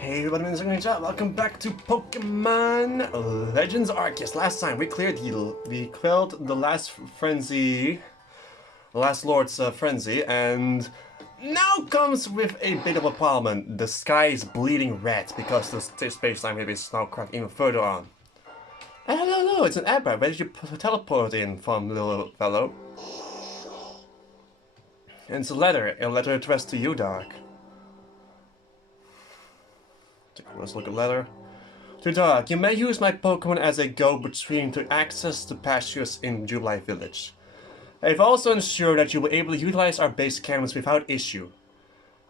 Hey everybody, my name is John. Welcome back to Pokemon Legends Arceus. Last time we quelled the last frenzy, the last Lord's frenzy, and now comes with a bit of a problem. The sky is bleeding red because the space-time maybe is now cracked even further on. I don't know, it's an Abra. Where did you teleport in from, little fellow? And it's a letter addressed to you, Dark. Let's look at letter. To Dark, you may use my Pokemon as a go-between to access the pastures in Jubilee Village. I've also ensured that you will be able to utilize our base cameras without issue.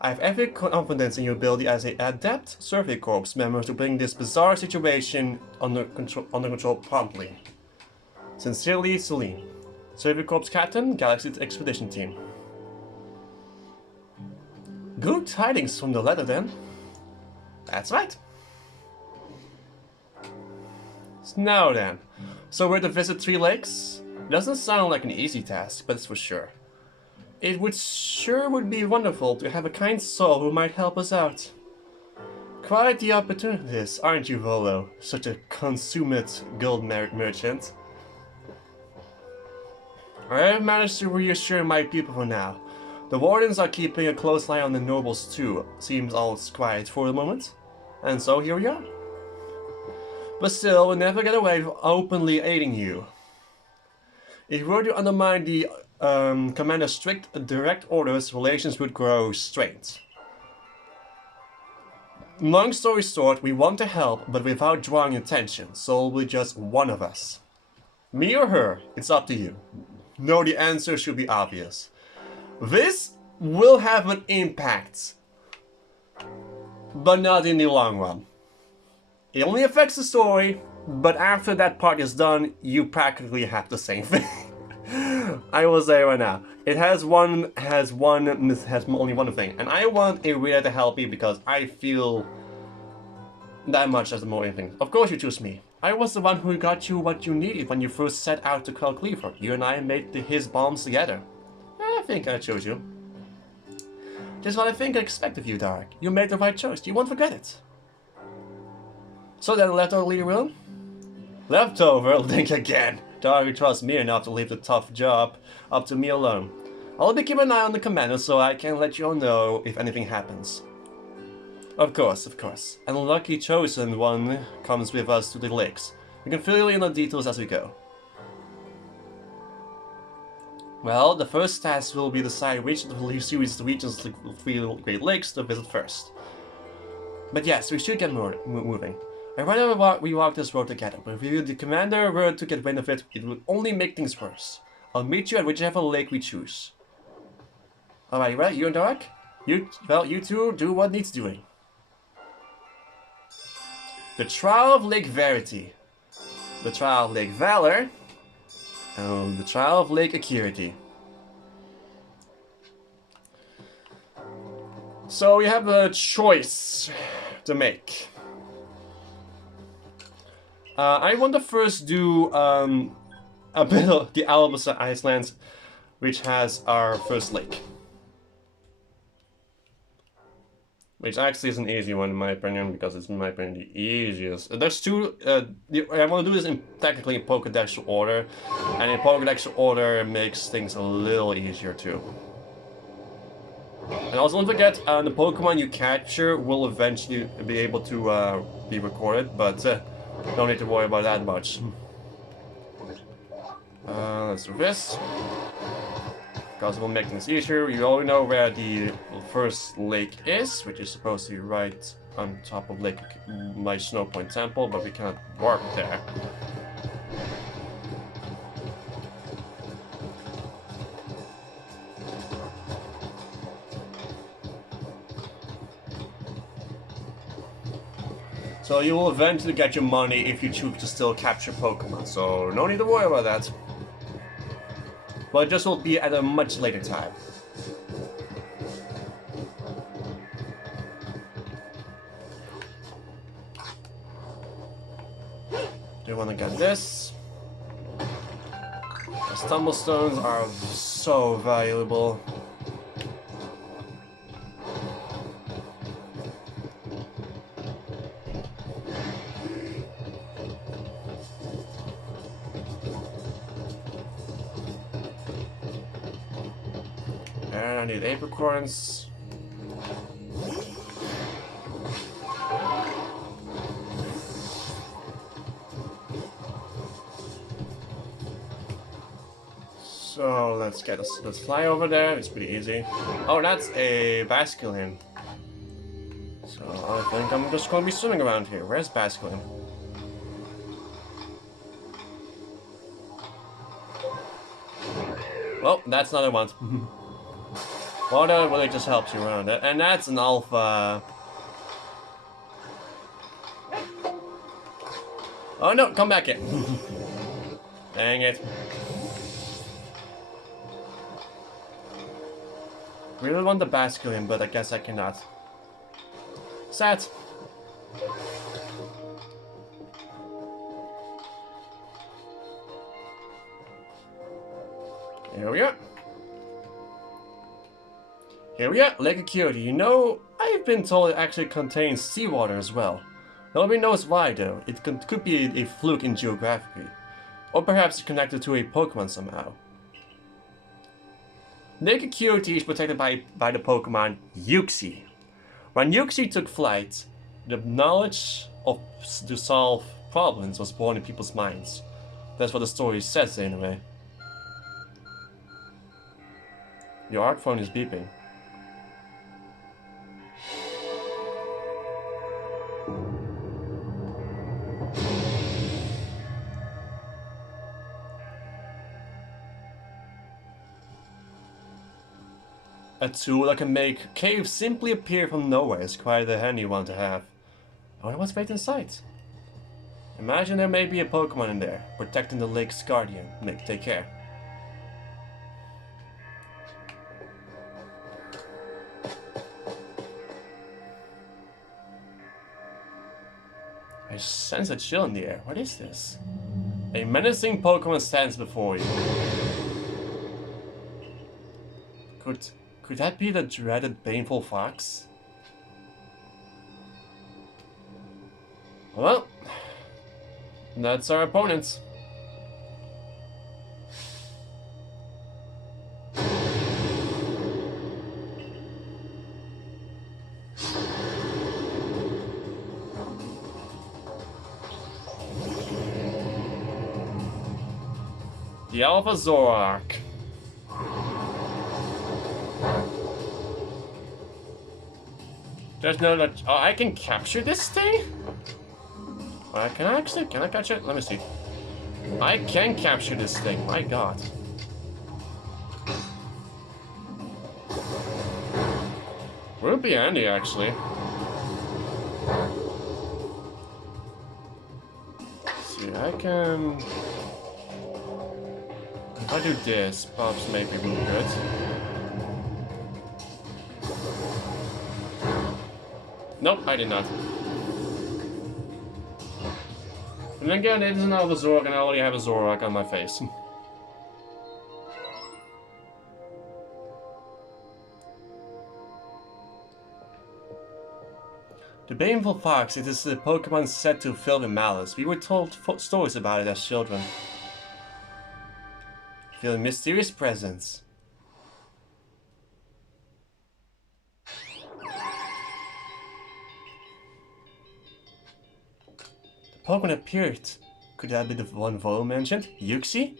I have every confidence in your ability as an adept Survey Corps member to bring this bizarre situation under control promptly. Sincerely, Celine. Survey Corps Captain, Galaxy Expedition Team. Good tidings from the letter then. That's right. Now then, so we're to visit 3 lakes? Doesn't sound like an easy task, but it's for sure. It would be wonderful to have a kind soul who might help us out. Quite the opportunities, aren't you, Volo? Such a consummate gold merchant. I've managed to reassure my people for now. The wardens are keeping a close eye on the nobles too. Seems all quiet for the moment. And so here we are. But still, we'll never get away with openly aiding you. If we were to undermine the commander's strict direct orders, relations would grow strained. Long story short, we want to help, but without drawing attention, so it'll be just one of us. Me or her, it's up to you. No, the answer should be obvious. This will have an impact, but not in the long run. It only affects the story, but after that part is done, you practically have the same thing. I will say right now, it has only one thing, and I want Iria to help me because I feel that much as the more thing. Of course you choose me. I was the one who got you what you needed when you first set out to kill Cleaver. You and I made his bombs together. I think I chose you. Just what I think I expect of you, Dark. You made the right choice. You won't forget it. So then, leftover leader room? Leftover? Think again. Dark trusts me enough to leave the tough job up to me alone. I'll be keeping an eye on the commander so I can let you all know if anything happens. Of course, of course. And the lucky chosen one comes with us to the lakes. We can fill in the details as we go. Well, the first task will be decide which of the Hisui's regions 3 Great Lakes to visit first. But yes, we should get moving. I'd rather we walk this road together, but if the commander were to get wind of it, it would only make things worse. I'll meet you at whichever lake we choose. Alright, right? You and Dark? You two do what needs doing. The Trial of Lake Verity. The Trial of Lake Valor. And the Trial of Lake Acuity. So we have a choice to make. I want to first do a bit of the Alabasta Islands, which has our first lake. Which actually is an easy one in my opinion, because it's in my opinion the easiest. There's two, I want to do this technically in Pokédex order, and in Pokédex order makes things a little easier too. And also don't forget, the Pokemon you capture will eventually be able to be recorded, but don't need to worry about that much. Let's do this. Because it will make things easier. You already know where the first lake is, which is supposed to be right on top of my Snow Point Temple, but we cannot warp there. So you will eventually get your money if you choose to still capture Pokemon, so no need to worry about that. But this will be at a much later time. Do you want to get this? Those tumblestones are so valuable. I need apricorns. So let's fly over there. It's pretty easy. Oh, that's a basculin. So I think I'm just gonna be swimming around here. Where's basculin? Well, that's not what I want. Water really just helps you around it, and that's an alpha. Oh no, come back in. Dang it. Really want the basculin, but I guess I cannot. Sad. Here we are. Here we are, Lake Acuity. You know, I've been told it actually contains seawater as well. Nobody knows why though. It could be a fluke in geography. Or perhaps it's connected to a Pokemon somehow. Lake Acuity is protected by the Pokemon Yuxi. When Yuxi took flight, the knowledge to solve problems was born in people's minds. That's what the story says anyway. Your art phone is beeping. A tool that can make caves simply appear from nowhere is quite a handy one to have. I wonder what's right inside. Imagine there may be a Pokemon in there, protecting the lake's guardian. Nick, take care. I sense a chill in the air. What is this? A menacing Pokemon stands before you. Could that be the dreaded baneful fox? Well, that's our opponents. The Alpha Zoroark. There's no... Oh, I can capture this thing? Can I catch it? Let me see. I can capture this thing, my god. Would be handy, actually. Let's see, I can... If I do this, pops may be really good. Nope, I did not. And then again, it is an Alpha Zoroark, and I already have a Zoroark on my face. The Baneful Fox, it is a Pokemon said to fill with malice. We were told stories about it as children. Feel a mysterious presence. The Pokemon appeared. Could that be the one Volo mentioned? Yuxi?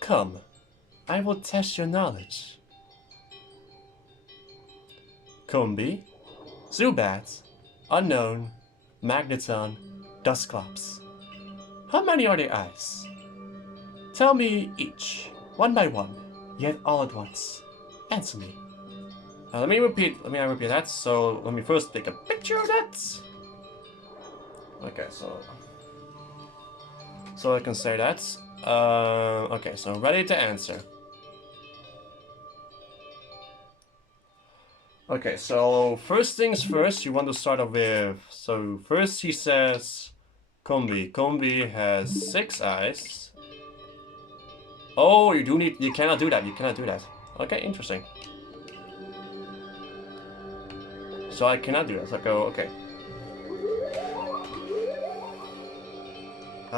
Come, I will test your knowledge. Combee, Zubat, Unknown, Magneton, Dusclops. How many are their eyes? Tell me each, one by one, yet all at once. Answer me. Let me repeat that. So let me first take a picture of that. Okay, so I can say that. Okay, so ready to answer. Okay, so first things first, you want to start off with, so first he says, Combee. Combee has 6 eyes. Oh, you cannot do that, Okay, interesting. So I cannot do that, so I go, okay.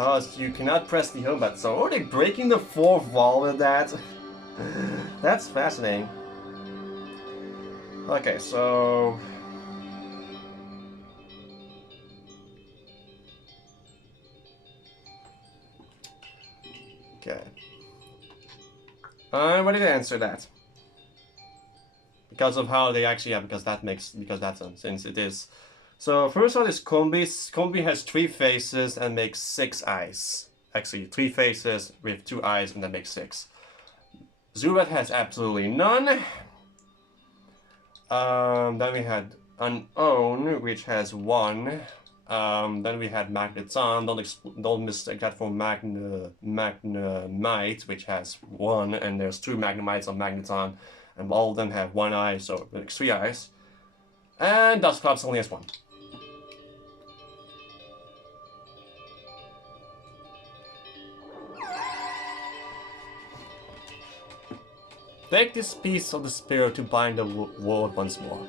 Oh, so you cannot press the home button. So are they breaking the fourth wall with that? That's fascinating. Okay, so... Okay. I'm ready to answer that. Because of how they actually... Yeah, because that's since it is. So first one is Combi. Combi has 3 faces and makes 6 eyes. Actually, 3 faces with 2 eyes and that makes 6. Zubat has absolutely none. Then we had Unown, which has 1. Then we had Magneton. Don't mistake that for Magnemite, which has 1. And there's 2 Magnemites on Magneton. And all of them have 1 eye, so it makes 3 eyes. And Dusclops only has 1. Take this piece of the spirit to bind the world once more.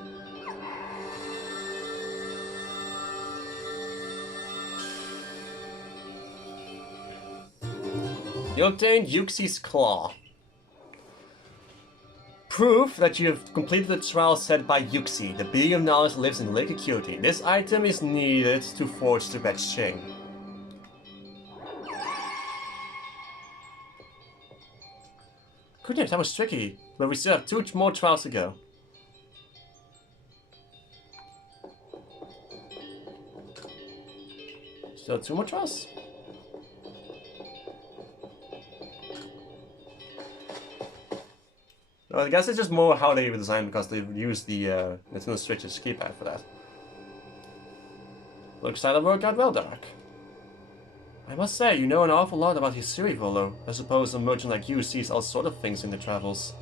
You obtained Uxie's Claw. Proof that you have completed the trial set by Uxie. The being of knowledge lives in Lake Acuity. This item is needed to forge the red chain. Goodness, that was tricky, but we still have 2 more trials to go. Still 2 more trials? Well, I guess it's just more how they were designed because they've used the Nintendo Switch's keypad for that. Looks like the work out well, Dark. I must say, you know an awful lot about Hisui, Volo. I suppose a merchant like you sees all sort of things in the travels.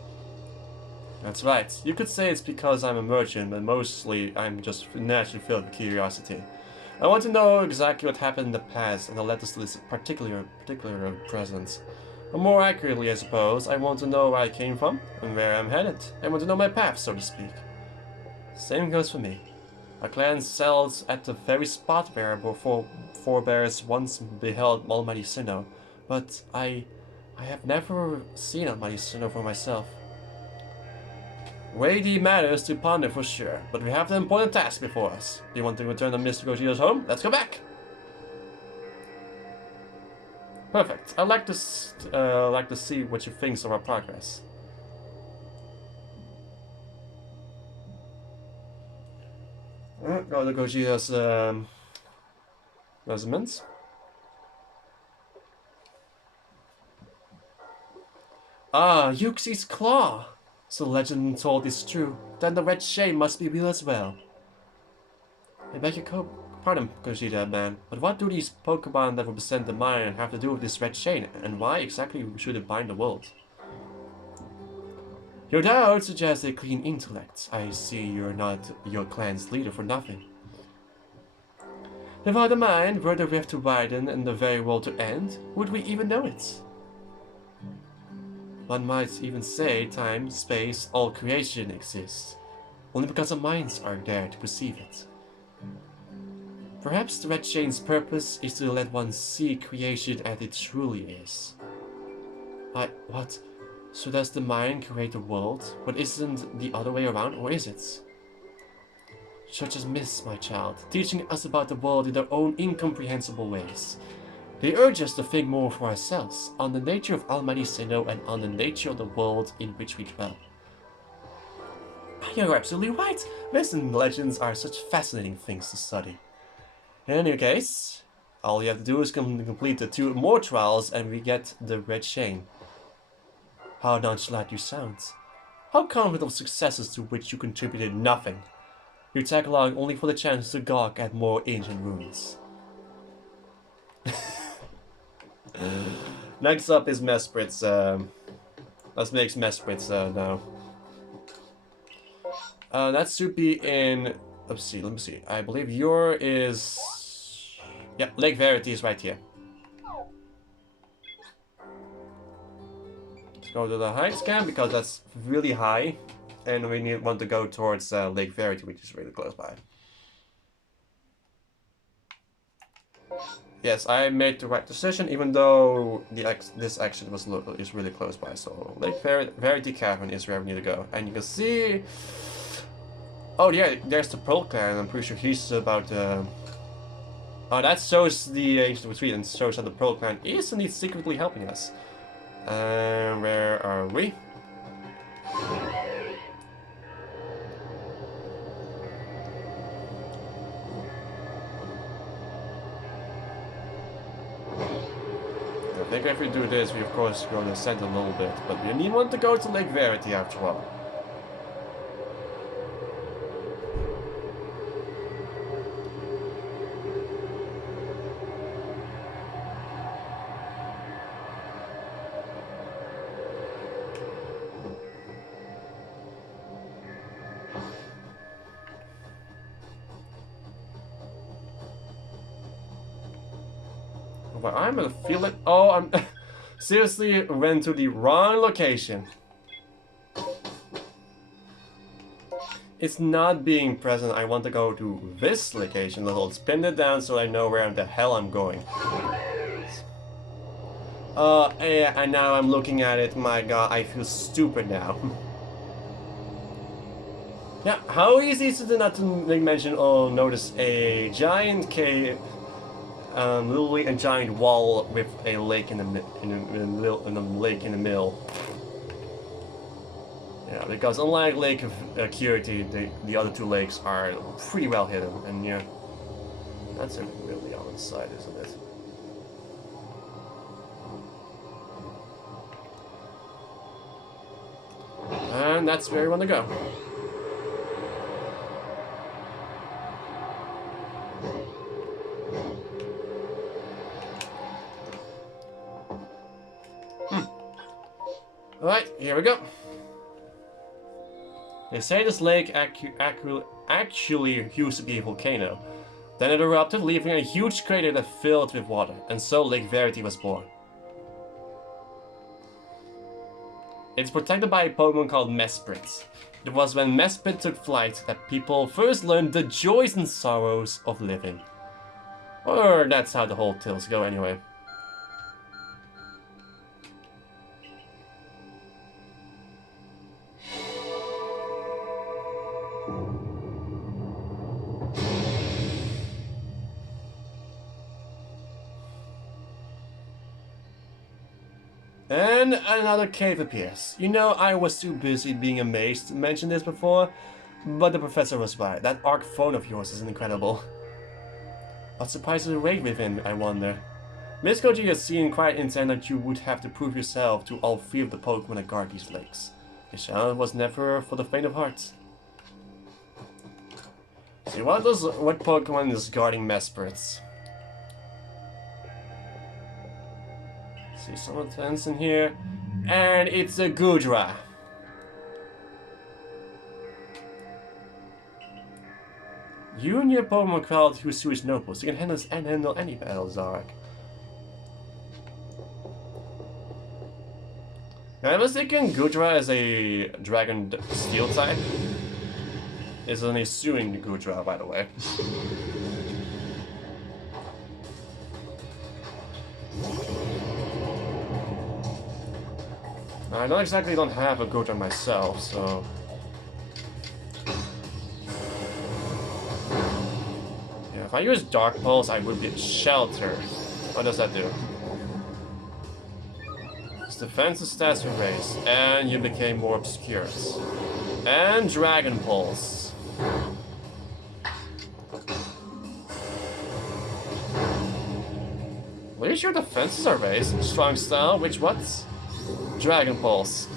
That's right. You could say it's because I'm a merchant, but mostly I'm just naturally filled with curiosity. I want to know exactly what happened in the past, and the letters to this particular present. Or more accurately, I suppose, I want to know where I came from, and where I'm headed. I want to know my path, so to speak. Same goes for me. Our clan settled at the very spot where our forebears once beheld Almighty Sinnoh, but I have never seen Almighty Sinnoh for myself. Weighty matters to ponder for sure, but we have an important task before us. Do you want to return the Mr. Gogeta's home? Let's go back! Perfect. I'd like to see what you think of our progress. Go to Gogeta's residence. Ah, Uxie's Claw! So the legend told is true. Then the red chain must be real as well. I beg your pardon, Gogeta man, but what do these Pokemon that represent the mind have to do with this red chain, and why exactly should it bind the world? Your doubt suggests a clean intellect. I see you're not your clan's leader for nothing. Without the mind, were the rift to widen and the very world to end, would we even know it? One might even say time, space, all creation exists, only because our minds are there to perceive it. Perhaps the red chain's purpose is to let one see creation as it truly is. What? So does the mind create the world, but isn't the other way around, or is it? Such as myths, my child, teaching us about the world in their own incomprehensible ways. They urge us to think more for ourselves, on the nature of Almighty Sinnoh and on the nature of the world in which we dwell. You're absolutely right! Myths and legends are such fascinating things to study. In any case, all you have to do is complete the 2 more trials and we get the red chain. How nonchalant you sound. How confident of successes to which you contributed nothing. You tag along only for the chance to gawk at more ancient ruins. Next up is Mesprit's, let's make Mesprit's now. That should be in, let me see. I believe your is, yeah, Lake Verity is right here. Let's go to the height scan because that's really high. And we want to go towards Lake Verity, which is really close by. Yes, I made the right decision, even though this exit is really close by. So Lake Verity Cavern is where we need to go, and you can see. Oh yeah, there's the Pearl Clan. I'm pretty sure he's about. Oh, that shows the ancient retreat and shows that the Pearl Clan is indeed secretly helping us. Where are we? I think if we do this, we of course go to ascend a little bit, but we need one to go to Lake Verity after all. But I'm gonna feel it. Oh, I'm seriously went to the wrong location. It's not being present. I want to go to this location. Let's pin it down so I know where the hell I'm going. Yeah, and now I'm looking at it. My god, I feel stupid now. Yeah, how easy is it not to mention or notice a giant cave? Literally a giant wall with a lake in the lake in the middle. Yeah, because unlike Lake of Curity, the other two lakes are pretty well hidden, and yeah, that's a really on the side, isn't it? And that's where we want to go. Alright, here we go. They say this lake actually used to be a volcano. Then it erupted, leaving a huge crater that filled with water, and so Lake Verity was born. It's protected by a Pokemon called Mesprit. It was when Mesprit took flight that people first learned the joys and sorrows of living. Or that's how the whole tales go anyway. And another cave appears. You know, I was too busy being amazed to mention this before, but the professor was right. That arc phone of yours is incredible. What surprises await within, I wonder. Miss Koji has seemed quite intent that you would have to prove yourself to all three of the Pokemon that guard these lakes. This challenge was never for the faint of heart. See, what Pokemon is guarding Mesprits? See some attempts in here, and it's a Goodra. You and your Pokemon called Hisui's Nobles. You can handle any battle, Zark. Now, I was thinking Goodra is a Dragon Steel type. It's an Hisui Goodra, by the way. I don't have a Goodra myself, so... Yeah, if I use Dark Pulse, I would get sheltered. What does that do? Its defensive stats were raised, and you became more obscure. And Dragon Pulse. At least your defenses are raised. Strong Style, which what? Dragon Pulse.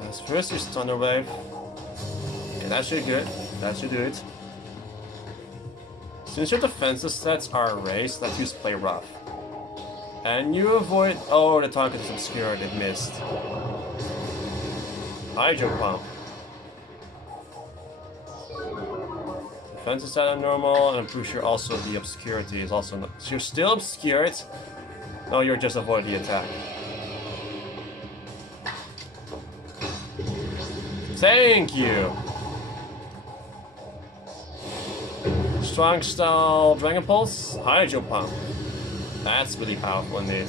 Let's first use Thunder Wave. Okay, that should do it. That should do it. Since your defensive stats are raised, let's use Play Rough. And you avoid... Oh, the target is obscured. It missed. Hydro Pump. Defense is set on normal, and I'm pretty sure also the obscurity is also not. So you're still obscured? No, you're just avoiding the attack. Thank you! Strong style Dragon Pulse, Hydro Pump. That's really powerful indeed.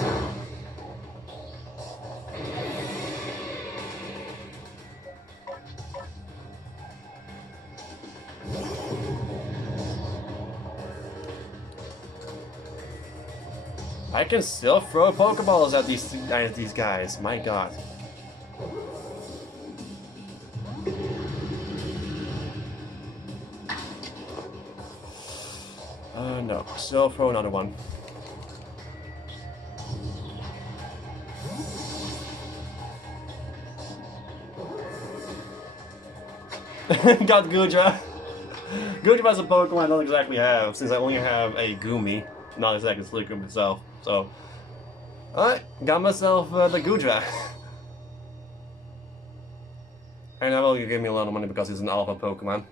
I can still throw Pokeballs at these guys, my god. No, still throw another one. Got Gudra. Gudra's a Pokemon I don't exactly have, since I only have a Gumi, not exactly Sliggum itself. So, alright, got myself the Gudra. And that will give me a lot of money because he's an alpha Pokemon.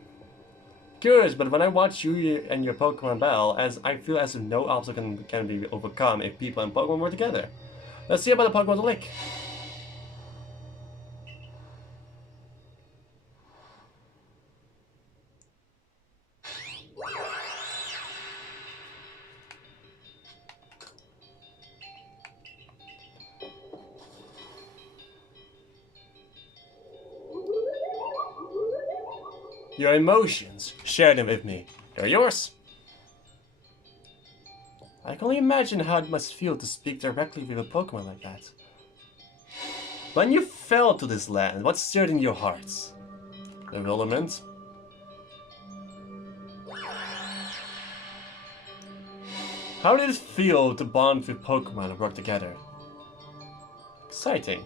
Curious, but when I watch you and your Pokemon battle, as I feel as if no obstacle can be overcome if people and Pokemon were together. Let's see about the Pokemon Lake. Your emotions, share them with me. They're yours. I can only imagine how it must feel to speak directly with a Pokemon like that. When you fell to this land, what stirred in your hearts? Bewilderment? How did it feel to bond with Pokemon and work together? Exciting.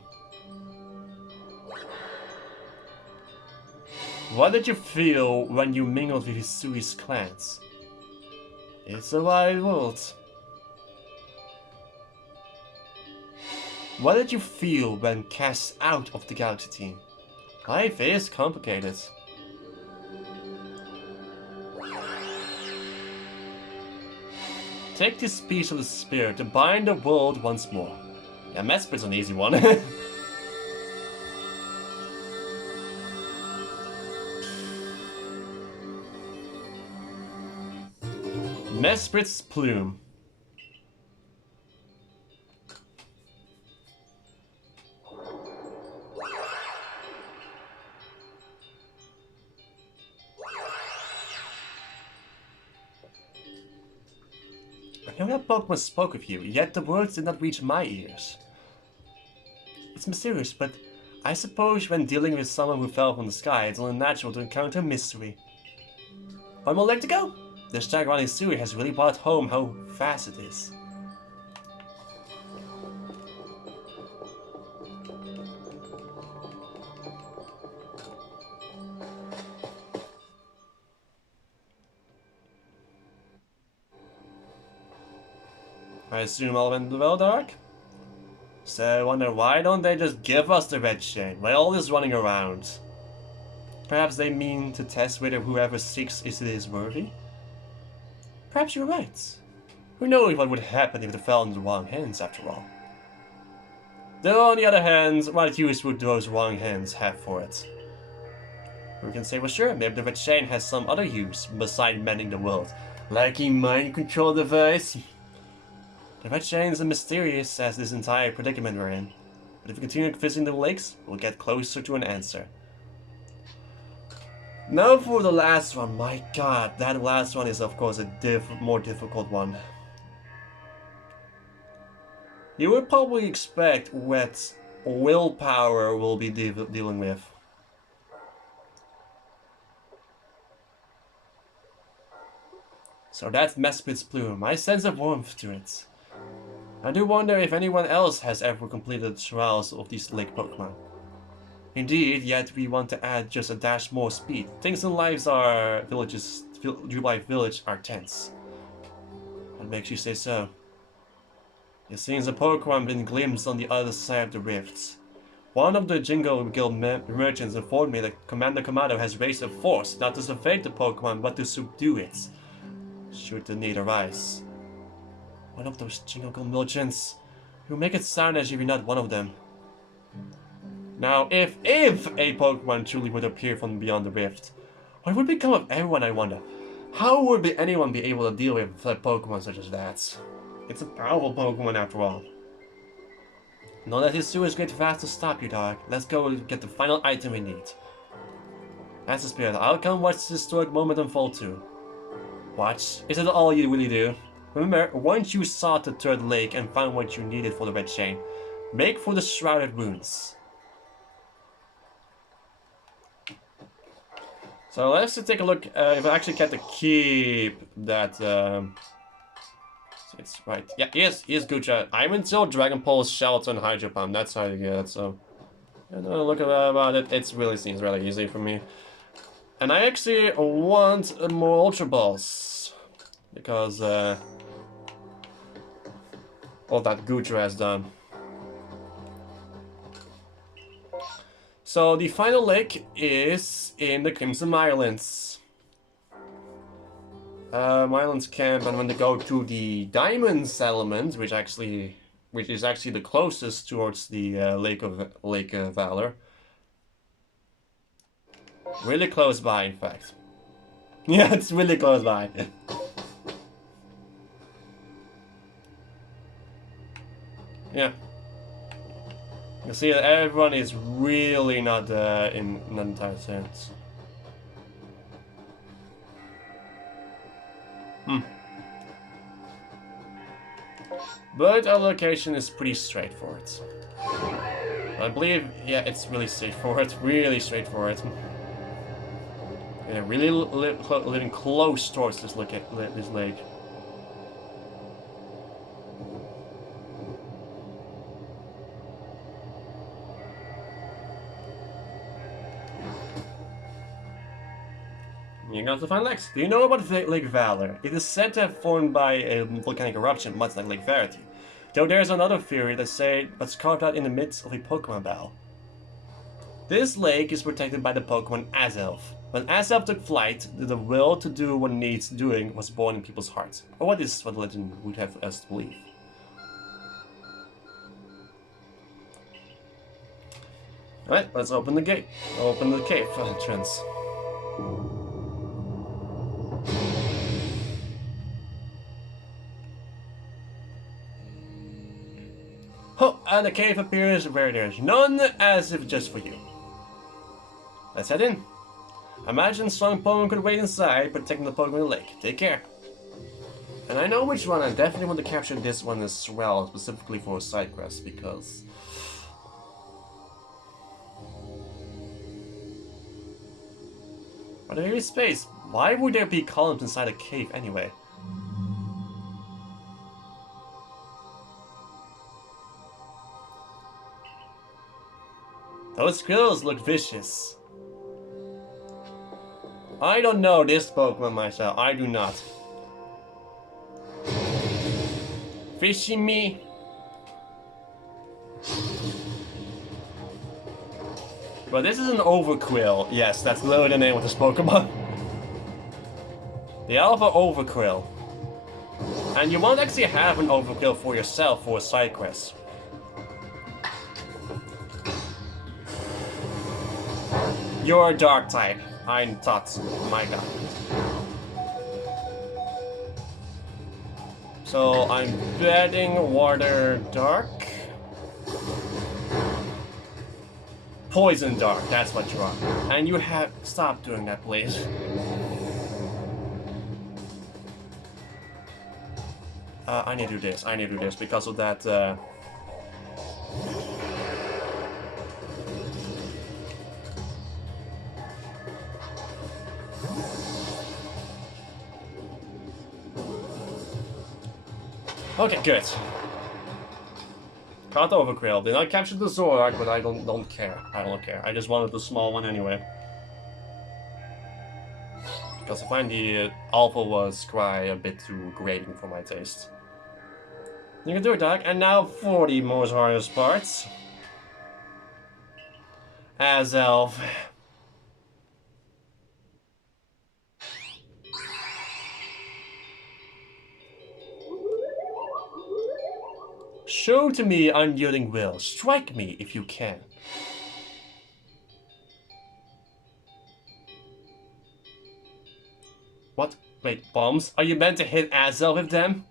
What did you feel when you mingled with Hisui's clans? It's a wide world. What did you feel when cast out of the Galaxy team? Life is complicated. Take this piece of the spirit to bind the world once more. Yeah, Mesprit's an easy one. Mesprit's Plume. I know that Pokemon spoke with you, yet the words did not reach my ears. It's mysterious, but I suppose when dealing with someone who fell from the sky, it's only natural to encounter mystery. One more leg to go! This tag around Hisui has really brought home how fast it is. I assume all went well, Dark? So I wonder why don't they just give us the red chain? Why all this running around? Perhaps they mean to test whether whoever seeks is worthy? Perhaps you're right. Who knows what would happen if it fell into the wrong hands after all? Though on the other hand, what use would those wrong hands have for it? Who can say for sure? Maybe the red chain has some other use besides mending the world, like a mind control device. The red chain is as mysterious as this entire predicament we're in, but if we continue visiting the lakes, we'll get closer to an answer. Now for the last one. My god, that last one is of course a more difficult one. You would probably expect what willpower will be dealing with. So that's Mesprit's Plume. I sense a warmth to it. I do wonder if anyone else has ever completed the trials of these lake Pokemon. Indeed, yet we want to add just a dash more speed. Things in life are village are tense. What makes you say so? It seems a Pokemon been glimpsed on the other side of the rifts. One of the Jingle Guild merchants informed me that Commander Kamado has raised a force, not to survey the Pokemon, but to subdue it, should the need arise. One of those Jingle Guild merchants. You make it sound as if you're not one of them. Now, if a Pokemon truly would appear from beyond the rift, what would become of everyone, I wonder? How would anyone be able to deal with a Pokemon such as that? It's a powerful Pokemon after all. Know that Hisui is great fast to stop you, dog. Let's go get the final item we need. That's the spirit. I'll come watch this historic moment unfold too. Watch? Is it all you really do? Remember, once you sought the third lake and found what you needed for the red chain, make for the shrouded ruins. So let's take a look if I actually get to keep that. It's right. Yeah, he is Gucha. I'm until Dragon Pulse, Shelter, and Hydro Pump. That's how you get it. So, look about it. It really seems really easy for me. And I actually want more Ultra Balls because all that Gucha has done. So the final lake is in the Crimson Islands. Islands camp, and when they go to the Diamond Settlement, which is actually the closest towards the Lake Valor. Really close by, in fact. Yeah, it's really close by. Yeah. You see that everyone is really not in an entire sense. But our location is pretty straightforward. I believe, yeah, it's really straightforward. Really straightforward. Yeah, really living close towards this lake. You got to find lakes. Do you know about Lake Valor? It is said to have formed by a volcanic eruption, much like Lake Verity. Though there is another theory that say it's carved out in the midst of a Pokemon battle. This lake is protected by the Pokemon Azelf. When Azelf took flight, the will to do what needs doing was born in people's hearts. Or what is what legend would have us to believe. Alright, let's open the gate. Open the cave entrance. Oh, and the cave appears where there's none, as if just for you. Let's head in. Imagine strong Pokemon could wait inside, protecting the Pokemon in the lake. Take care. And I know which one. I definitely want to capture this one as well, specifically for a side quest, because... But there is space. Why would there be columns inside a cave anyway? Those skills look vicious. I don't know this Pokemon myself. I do not. Fishy me. But this is an Overquill. Yes, that's literally the name of this Pokemon. The Alpha Overquill. And you won't actually have an Overquill for yourself for a side quest. You're a dark type. I thought, my god. So I'm betting water dark. Poison dark, that's what you are. And you have, stop doing that, please. I need to do this because of that, Okay, good. Caught the Overquill. Did not capture the Zoroark, but I don't care. I don't care. I just wanted the small one anyway. Because I find the Alpha was quite a bit too grating for my taste. You can do it, Doc. And now 40 most hardest parts. As Elf. Show to me unyielding will. Strike me if you can. What? Wait, bombs? Are you meant to hit Azel with them?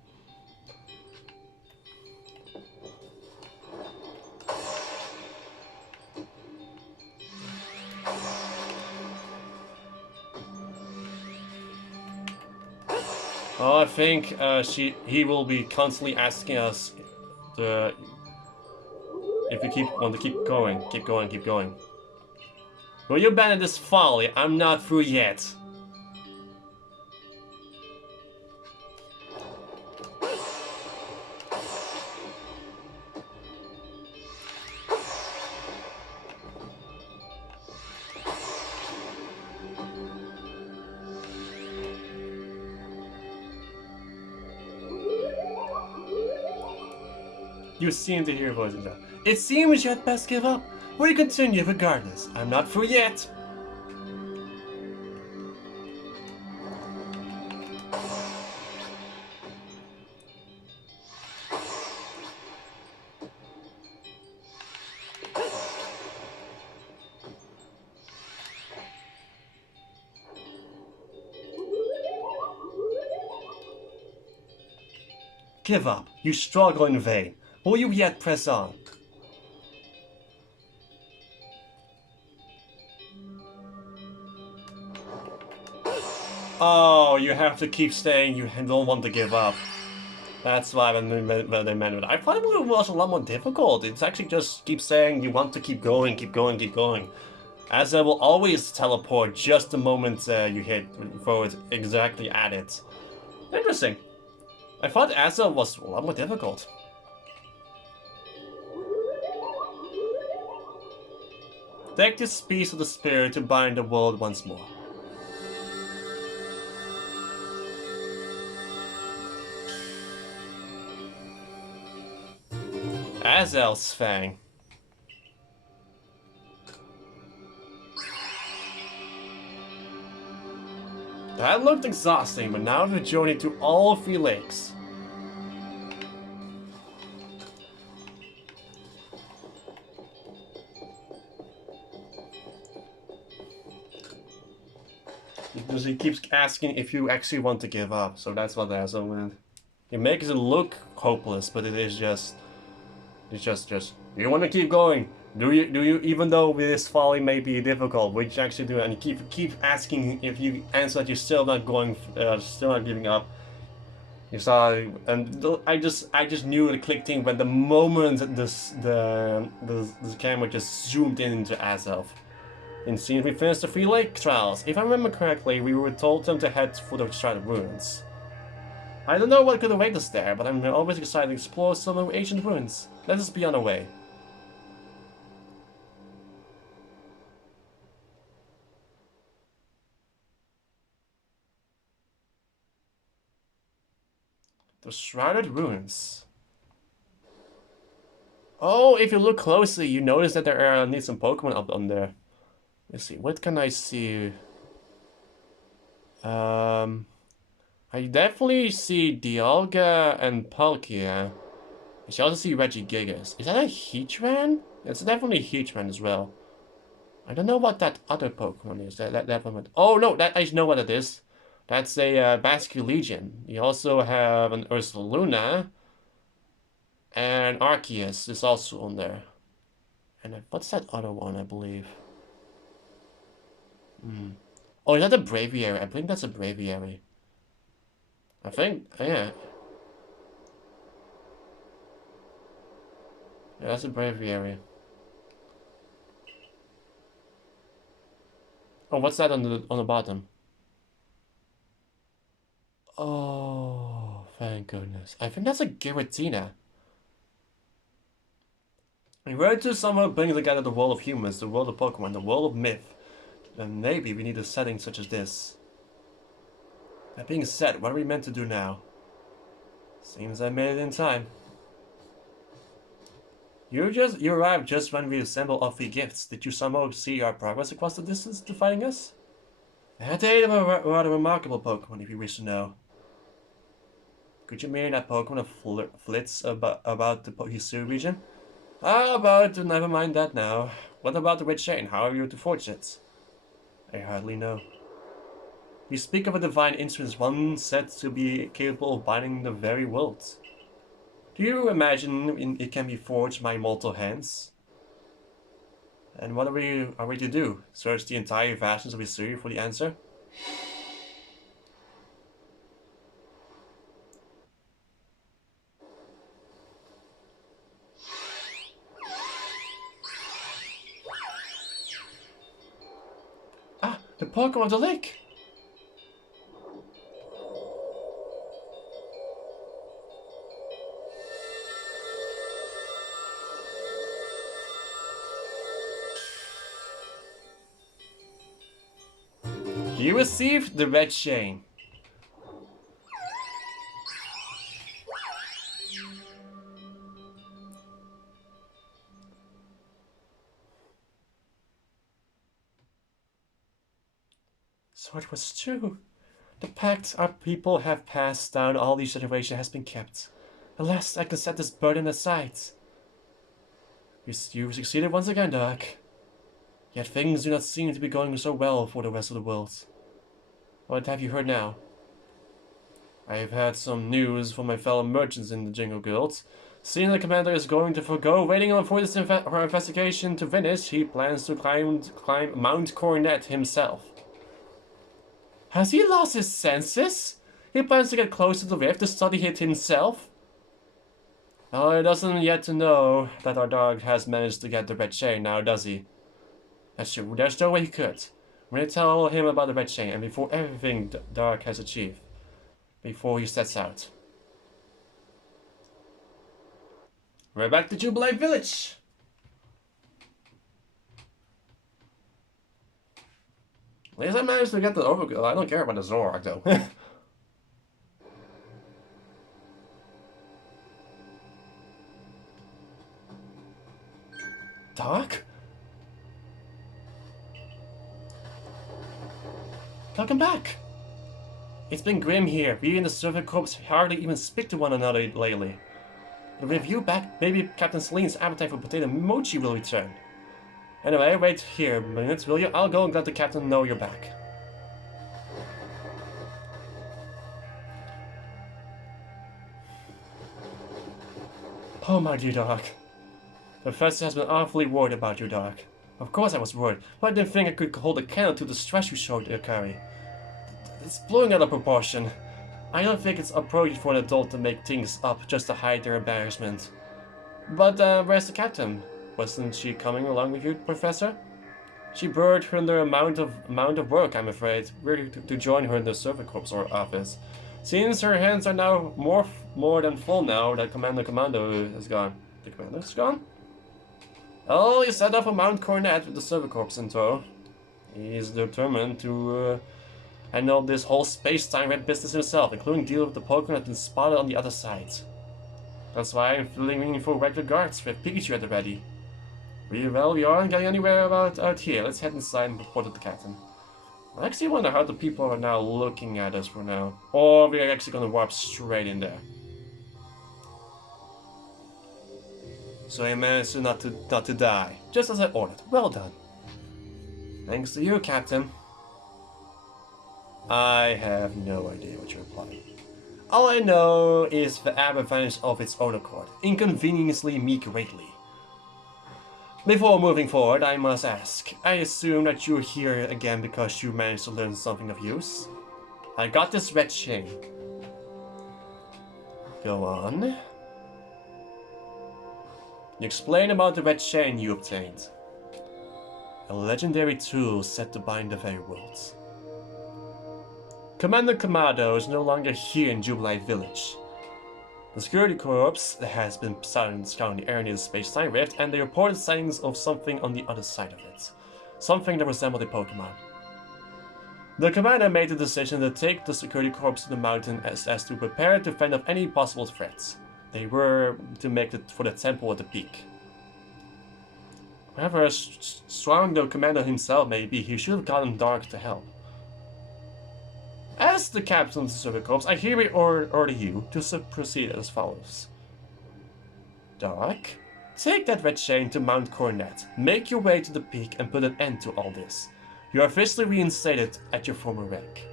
Oh, I think he will be constantly asking us if we want to keep going, keep going, keep going. Will you abandon this folly? I'm not through yet. You seem to hear voices now. It seems you had best give up. Will you continue regardless? I'm not through yet. Give up. You struggle in vain. Will you yet press on? Oh, you have to keep saying you don't want to give up. That's why they meant it. I thought it was a lot more difficult. It's actually just keep saying you want to keep going, keep going, keep going. As I will always teleport just the moment you hit forward exactly at it. Interesting. I thought Asa was a lot more difficult. Take this piece of the spirit to bind the world once more. Azel's Fang. That looked exhausting, but now the journey to all 3 lakes. Because he keeps asking if you actually want to give up, so that's what Azel meant. It makes it look hopeless, but it is just... It's just, you want to keep going. Do you, even though this folly may be difficult, which actually do, and you keep asking if you answer that you're still not going, still not giving up. You saw, and I just knew the click thing, but the moment the camera just zoomed in into Azelf. In scene, we finished the 3 lake trials. If I remember correctly, we were told them to head for the Shrouded Ruins. I don't know what could await us there, but I'm always excited to explore some of ancient ruins. Let us be on our way. The Shrouded Ruins. Oh, if you look closely, you notice that there are need some Pokemon up on there. Let's see, what can I see? I definitely see Dialga and Palkia. I should also see Regigigas. Is that a Heatran? It's definitely Heatran as well. I don't know what that other Pokemon is. That one. Oh no, that I know what it is. That's a Basculegion. You also have an Ursaluna. And Arceus is also on there. And what's that other one, I believe? Oh, is that a Braviary? I think that's a Braviary. I think, yeah. Yeah, that's a Braviary. Oh, what's that on the bottom? Oh, thank goodness. I think that's a Giratina. We were to somehow bring together the world of humans, the world of Pokemon, the world of myth. Then maybe we need a setting such as this. That being said, what are we meant to do now? Seems I made it in time. You arrived just when we assembled all 3 gifts. Did you somehow see our progress across the distance to fighting us? I had the aid of a rather remarkable Pokemon, if you wish to know. Could you mean that Pokemon flits about the Hisui region? How about never mind that now. What about the Red Chain? How are you to forge it? I hardly know. You speak of a divine instrument, one said to be capable of binding the very world. Do you imagine it can be forged by mortal hands? And what are we to do? Search the entire vastness of Hisui for the answer? Ah, the Pokemon of the lake! You received the Red Chain. So it was true. The pact our people have passed down all these generations has been kept. At last I can set this burden aside. You succeeded once again, Doc. Yet things do not seem to be going so well for the rest of the world. What have you heard now? I have had some news from my fellow merchants in the Jingle Guild. Seeing the commander is going to forgo waiting for this investigation to finish, he plans to climb Mount Coronet himself. Has he lost his senses? He plans to get close to the rift to study it himself? Oh, he doesn't yet to know that our dog has managed to get the Red Chain now, does he? That's true, there's no way he could. I'm going to tell him about the Red Chain and before everything Dark has achieved. Before he sets out. We're back to Jubilee Village! At least I managed to get the Overkill. I don't care about the Zoroark though. Doc? Welcome back! It's been grim here. We and the Servant Corps hardly even speak to one another lately. But with you back, maybe Captain Celine's appetite for potato mochi will return. Anyway, wait here a minute, will you? I'll go and let the captain know you're back. Oh, my dear Doc. The professor has been awfully worried about you, Doc. Of course I was worried, but I didn't think I could hold a candle to the stress you showed Akari. It's blowing out of proportion. I don't think it's appropriate for an adult to make things up just to hide their embarrassment. But where's the captain? Wasn't she coming along with you, Professor? She buried her under amount of work, I'm afraid. Ready to join her in the Servant Corps office. Since her hands are now more than full now that Commando is gone. The Commando's gone? Oh, he set off a Mount Coronet with the Servant Corps in tow. He's determined to handle this whole space-time red business himself, including deal with the Pokemon that have been spotted on the other side. That's why I'm filling for regular guards with Pikachu at the ready. We aren't getting anywhere out here. Let's head inside and report to the captain. I actually wonder how the people are now looking at us for now. Or we're actually gonna warp straight in there. So I managed not to die, just as I ordered. Well done. Thanks to you, Captain. I have no idea what you're implying. All I know is the app vanished of its own accord, inconveniently me greatly. Before moving forward, I must ask, I assume that you're here again because you managed to learn something of use? I got this Red Chain. Go on. You explain about the Red Chain you obtained. A legendary tool set to bind the very worlds. Commander Kamado is no longer here in Jubilee Village. The security corps has been scouting the area near the space-time rift, and they reported sightings of something on the other side of it. Something that resembled a Pokemon. The commander made the decision to take the security corps to the mountain as to prepare to fend off any possible threats. They were to make it for the temple at the peak. However strong the commander himself may be, he should have gotten Dark to help. As the captain of the Survey Corps, I hereby order you to proceed as follows. Dark, take that red chain to Mount Coronet, make your way to the peak and put an end to all this. You are officially reinstated at your former rank.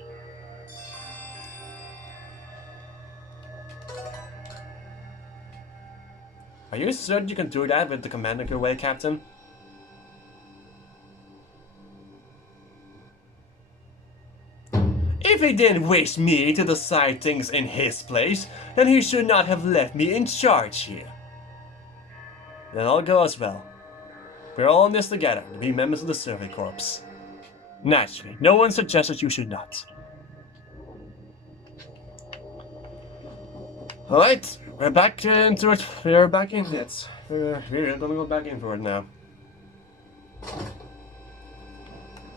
Are you certain you can do that with the commander your way, Captain? If he didn't wish me to decide things in his place, then he should not have left me in charge here. Then all goes well. We're all in this together, to be members of the Survey Corps. Naturally, no one suggested you should not. Alright, we're back into it. We're back in it. We're gonna go back in for it now.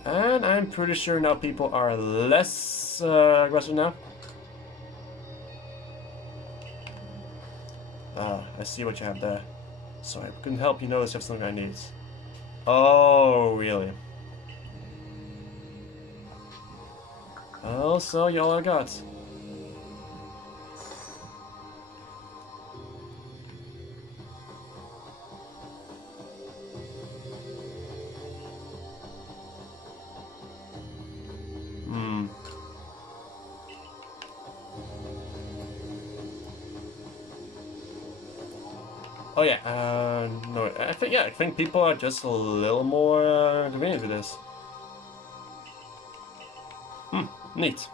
And I'm pretty sure now people are less aggressive now. I see what you have there. Sorry, I couldn't help you notice you have something I need. Oh, really? Oh, so you all I got. Oh yeah, no, I think people are just a little more convenient with this. Neat.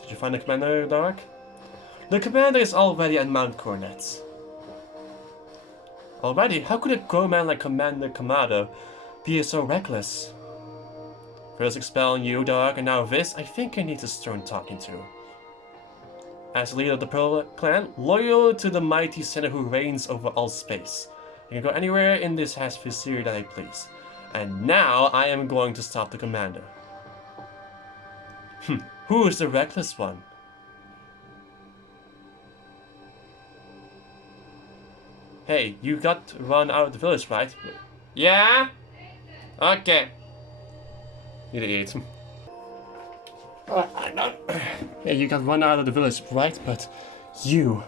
Did you find the commander, Dark? The commander is already at Mount Coronet. Already? How could a grown man like Commander Kamado be so reckless? First expelling you, Dark, and now this, I think I need a stern talking to. As leader of the Pearl Clan, loyal to the mighty center who reigns over all space. I can go anywhere in this Hisui that I please. And now I am going to stop the commander. Who is the reckless one? Hey, you got run out of the village, right? Yeah? Okay. Need to eat. I know. Yeah, you got run out of the village, right? But you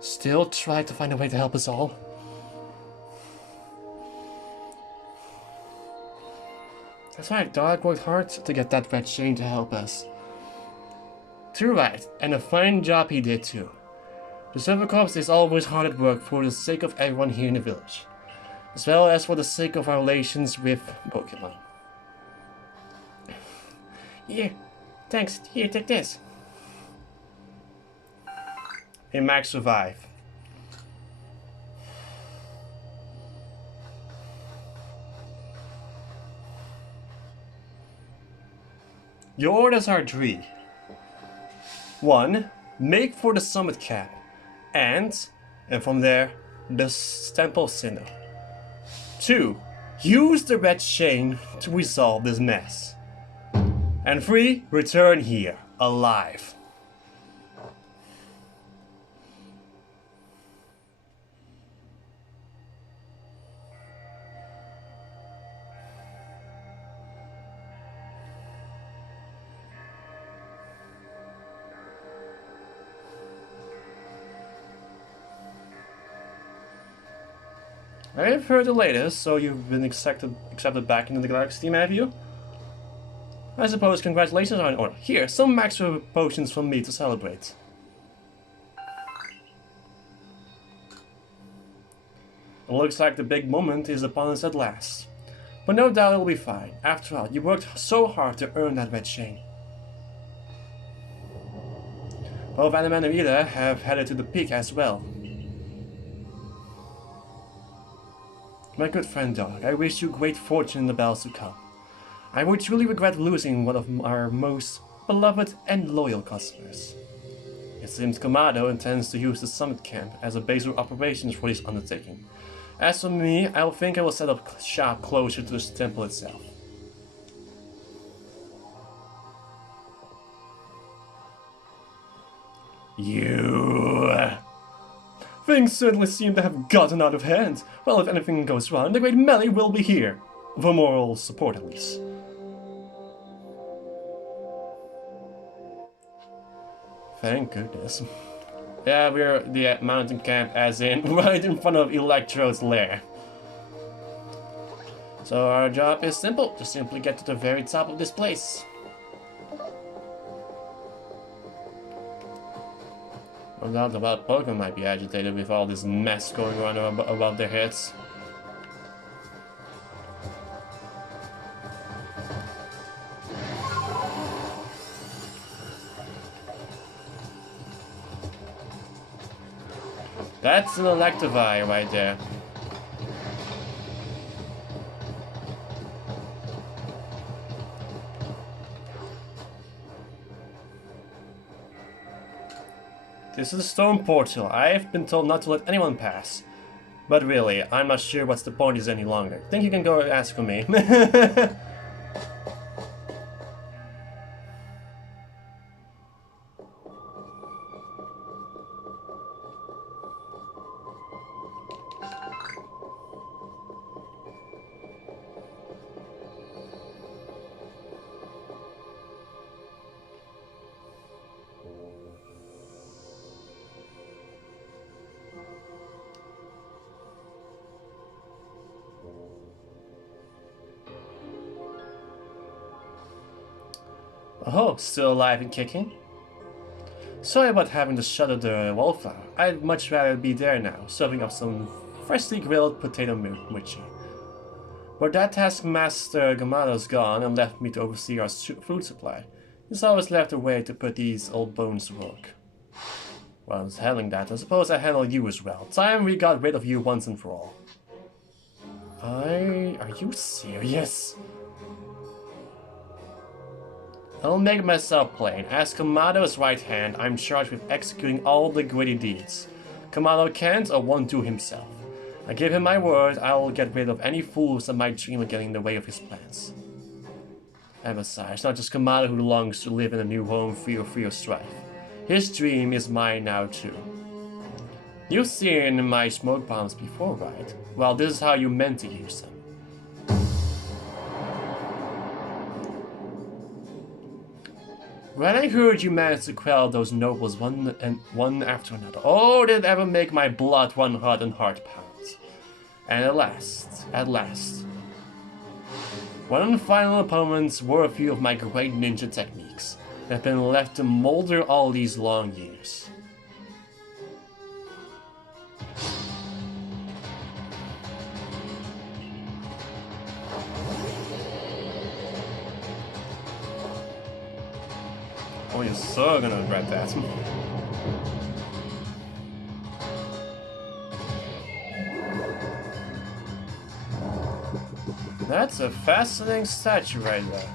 still try to find a way to help us all. That's right, Dark worked hard to get that red chain to help us. Too right, and a fine job he did too. The Survey Corps is always hard at work for the sake of everyone here in the village, as well as for the sake of our relations with Pokemon. Here, thanks. Here, take this. Hey, Max, survive. Your orders are 3. 1. Make for the summit cap. And from there, the Temple Sinnoh. 2. Use the red chain to resolve this mess. And 3. Return here, alive. I've heard the latest, so you've been accepted back into the Galaxy team, have you? I suppose congratulations are in order. Here, some extra potions from me to celebrate. It looks like the big moment is upon us at last. But no doubt it'll be fine. After all, you worked so hard to earn that red chain. Both Anima and Ida have headed to the peak as well. My good friend Dog, I wish you great fortune in the battles to come. I would truly regret losing one of our most beloved and loyal customers. It seems Kamado intends to use the summit camp as a base of operations for this undertaking. As for me, I think I will set up shop closer to the temple itself. You... Things certainly seem to have gotten out of hand. Well, if anything goes wrong, the great Melly will be here. For moral support, at least. Thank goodness. Yeah, we're at the mountain camp, as in right in front of Electro's lair. So our job is simple, just simply get to the very top of this place. No doubt about Pokemon might be agitated with all this mess going on above their heads. That's an Electivire right there. This is a stone portal. I've been told not to let anyone pass. But really, I'm not sure what's the point is any longer. Think you can go ask for me. Oh, still alive and kicking? Sorry about having to shut up the wallflower. I'd much rather be there now, serving up some freshly grilled potato mochi. But that taskmaster Gamado's gone and left me to oversee our food supply. He's always left a way to put these old bones to work. While I was handling that, I suppose I handle you as well. Time we got rid of you once and for all. Are you serious? I'll make myself plain. As Kamado's right hand, I'm charged with executing all the gritty deeds. Kamado can't or won't do himself. I give him my word, I will get rid of any fools that might dream of getting in the way of his plans. And besides, it's not just Kamado who longs to live in a new home free of strife. His dream is mine now too. You've seen my smoke bombs before, right? Well, this is how you meant to use them. When I heard you managed to quell those nobles one after another, oh, did it ever make my blood run hot and heart pound. And at last. One of the final opponents were a few of my great ninja techniques that have been left to molder all these long years. Oh, you're so gonna regret that. That's a fascinating statue right there.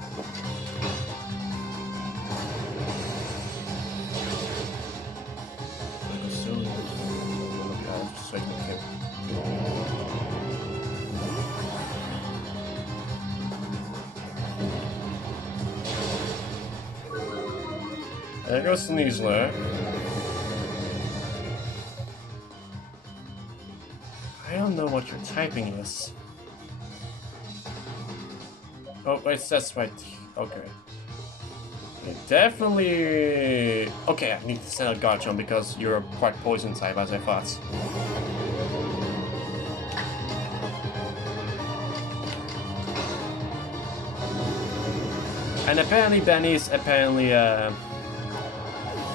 There goes Sneasler. I don't know what your typing is. Oh, wait, that's right. Okay. Definitely... Okay, I need to send out Garchomp because you're a part poison type, as I thought. And apparently Benny's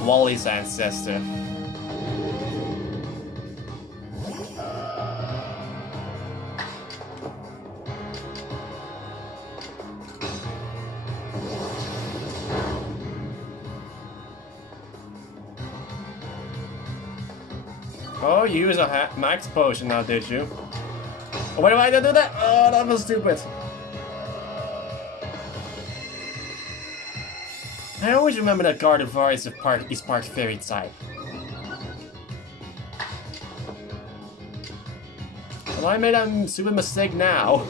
Wally's ancestor. Oh, you use a max potion now, did you? Oh, why did I do that? Oh, that was stupid. I always remember that Gardevoir is part fairy type. Well, I made a stupid mistake now.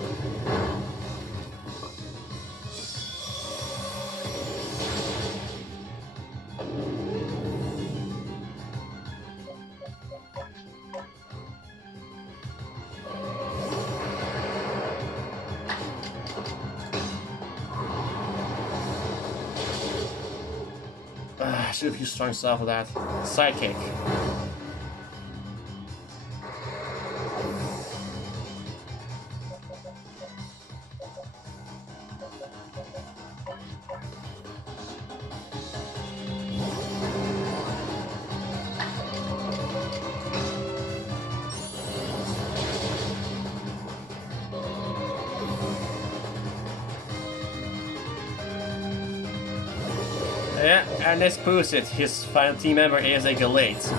actually a few strong stuff for that. Sidekick. Yeah, and let's boost it. His final team member is a Galate.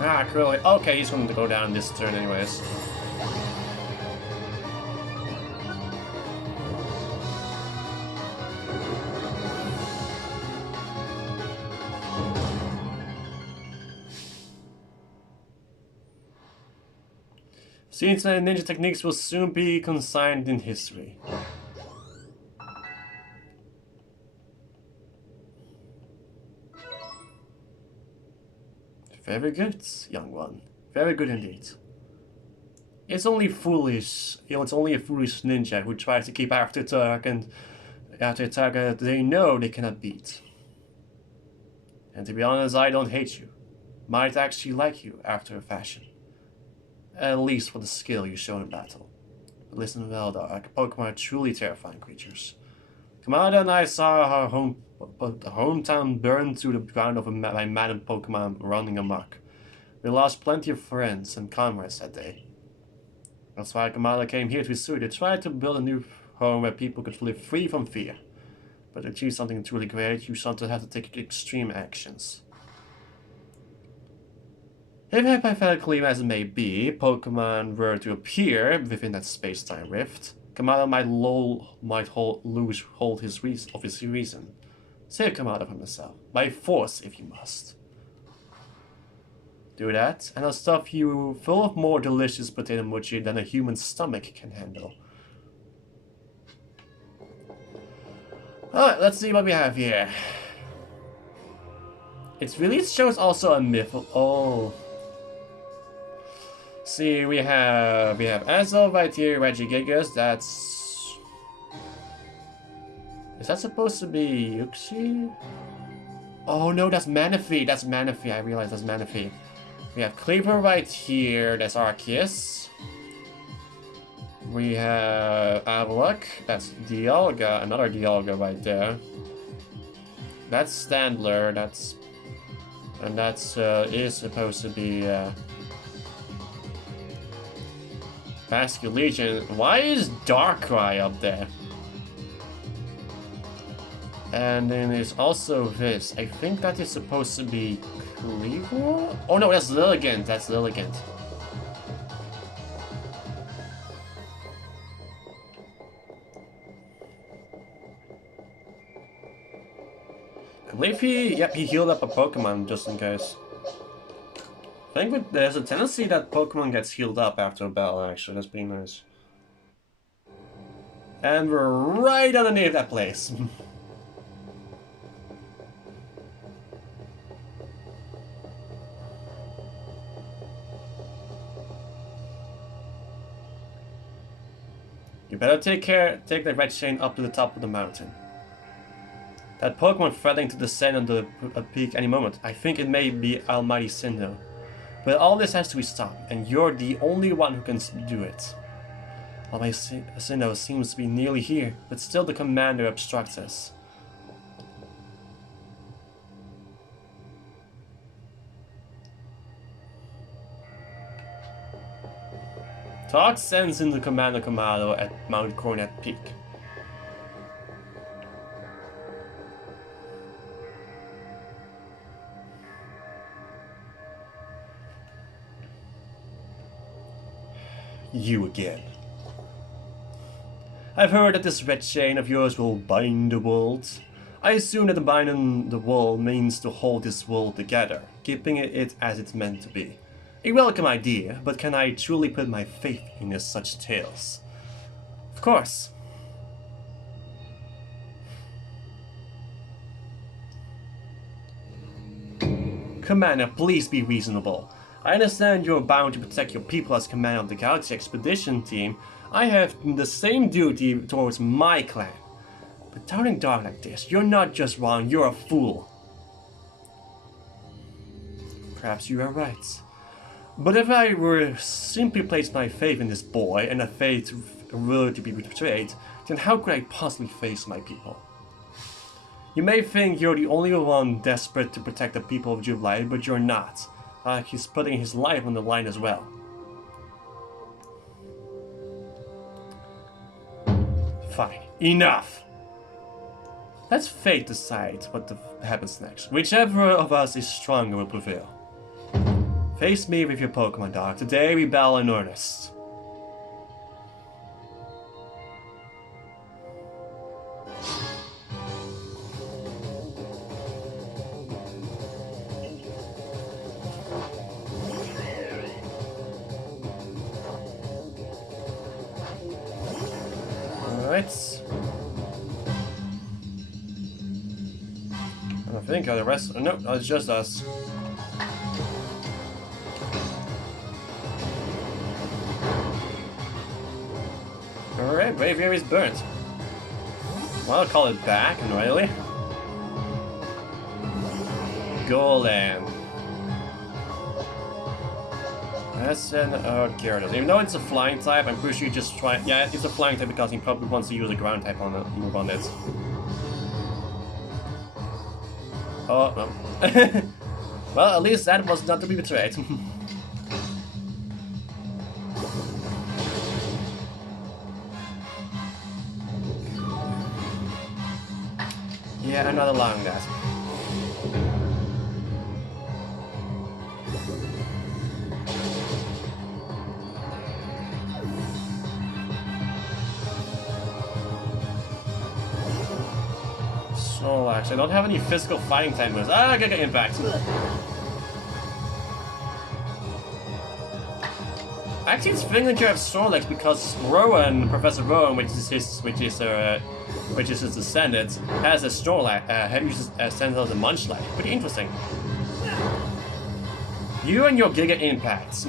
Ah, really? Okay, he's going to go down this turn anyways. Since ninja techniques will soon be consigned in history. Very good, young one. Very good indeed. It's only foolish, it's only a foolish ninja who tries to keep after a target that they know they cannot beat. And to be honest, I don't hate you. Might actually like you after a fashion. At least for the skill you show in battle. But listen well, Dark. Pokemon are truly terrifying creatures. Kamada and I saw our hometown burn to the ground over by maddened Pokemon running amok. We lost plenty of friends and comrades that day. That's why Kamada came here to Hisui to try to build a new home where people could live free from fear. But to achieve something truly great, you sometimes have to take extreme actions. If hypothetically as it may be, Pokemon were to appear within that space-time rift, Kamada might lose hold of his reason. Save Kamada from himself, by force if you must. Do that, and I'll stuff you full of more delicious potato mochi than a human stomach can handle. Alright, let's see what we have here. It really shows also a myth. Oh. See, we have Azo right here, Regigigas, that's... Is that supposed to be Yuxi? Oh no, that's Manaphy, I realize that's Manaphy. We have Cleaver right here, that's Arceus. We have Avalok, that's Dialga, another Dialga right there. That's Standler, that's... And that's, is supposed to be, Basque Legion. Why is Darkrai up there? And then there's also this. I think that is supposed to be Cleaver? Oh no, that's Lilligant. That's Lilligant. I believe he healed up a Pokemon just in case. I think there's a tendency that Pokemon gets healed up after a battle, actually. That's pretty nice. And we're right underneath that place. You better take the red chain up to the top of the mountain. That Pokemon threatening to descend on a peak any moment. I think it may be Almighty Sinnoh. But all this has to be stopped, and you're the only one who can do it. Almighty Sinnoh seems to be nearly here, but still the commander obstructs us. Talk sends in the Commander Kamado at Mount Coronet Peak. You again. I've heard that this red chain of yours will bind the world. I assume that the binding the world means to hold this world together, keeping it as it's meant to be. A welcome idea, but can I truly put my faith in such tales? Of course. Commander, please be reasonable. I understand you're bound to protect your people as commander of the Galaxy Expedition Team. I have the same duty towards my clan. But turning dark like this, you're not just wrong, you're a fool. Perhaps you are right. But if I were simply place my faith in this boy, and a faith were to be betrayed, then how could I possibly face my people? You may think you're the only one desperate to protect the people of Jubilee, but you're not. He's putting his life on the line as well. Fine. Enough! Let's fate decide what happens next. Whichever of us is stronger will prevail. Face me with your Pokemon, dog. Today we battle in earnest. Alright. I think the rest. No, it's just us. Alright, Braviary is burnt. Well, I'll call it back, really. Golem. That's an Gyarados. Even though it's a flying type, I'm pretty sure you just try. Yeah, it's a flying type because he probably wants to use a ground type on it, move on it. Oh, no. Well, at least that was not to be betrayed. Yeah, I'm not allowing that. Snorlax. I don't have any physical fighting type moves. Ah, I gotta get impact. Actually, it's thinking care of Snorlax because Rowan, Professor Rowan, which is his descendant, has a Snorlax. Sends out a Munchlax. Pretty interesting. You and your Giga Impacts.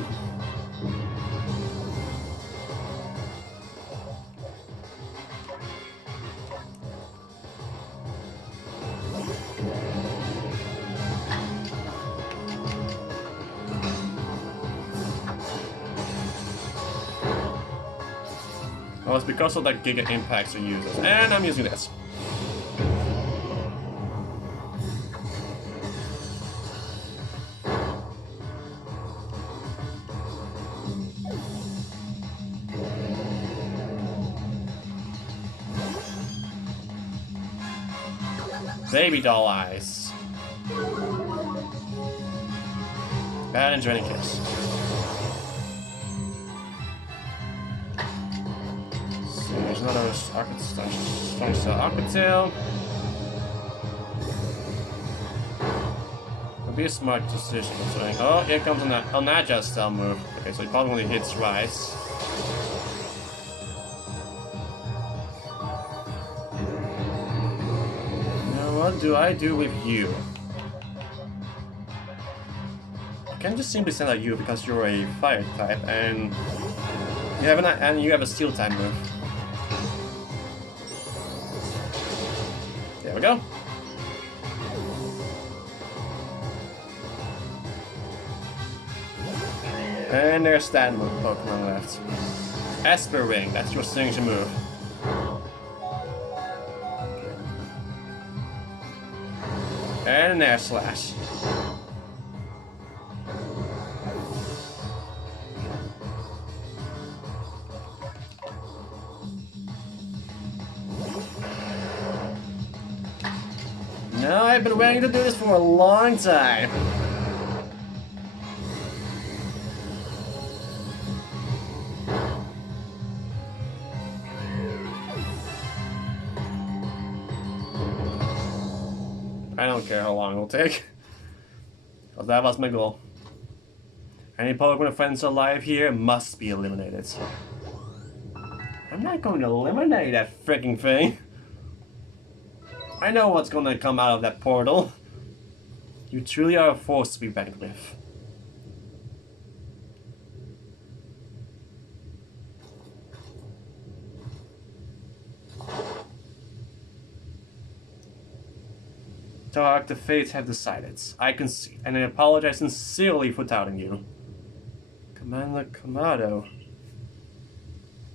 Oh, it's because of that Giga Impacts you use, and I'm using this. Baby doll eyes. Bad and draining kiss. There's another strong Aqua Tail. Would be a smart decision. Oh, here comes a Naja style move. Okay, so he probably only hits Rice. Now, what do I do with you? I can just simply send out you because you're a fire type and you have a steel type move. There we go. And there's that move Pokemon left. Esper Ring, that's your signature move. And an Air Slash. No, I've been waiting to do this for a long time. I don't care how long it'll take. Because that was my goal. Any Pokemon friends alive here must be eliminated. I'm not going to eliminate that freaking thing. I know what's going to come out of that portal. You truly are a force to be reckoned with. Dark, the fates have decided. I concede, and I apologize sincerely for doubting you. Commander Kamado.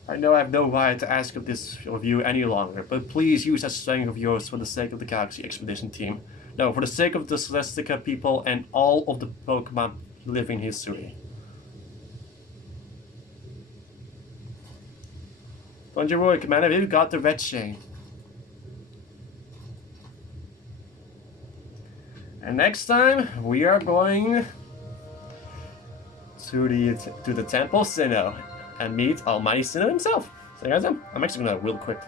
I know I have no right to ask of this of you any longer, but please use that strength of yours for the sake of the Galaxy Expedition team. No, for the sake of the Celestica people and all of the Pokemon living history. Don't you worry, Commander, we've got the red chain. And next time, we are going to the Temple Sinnoh and meet Almighty Sinnoh himself. So guys, I'm actually gonna real quick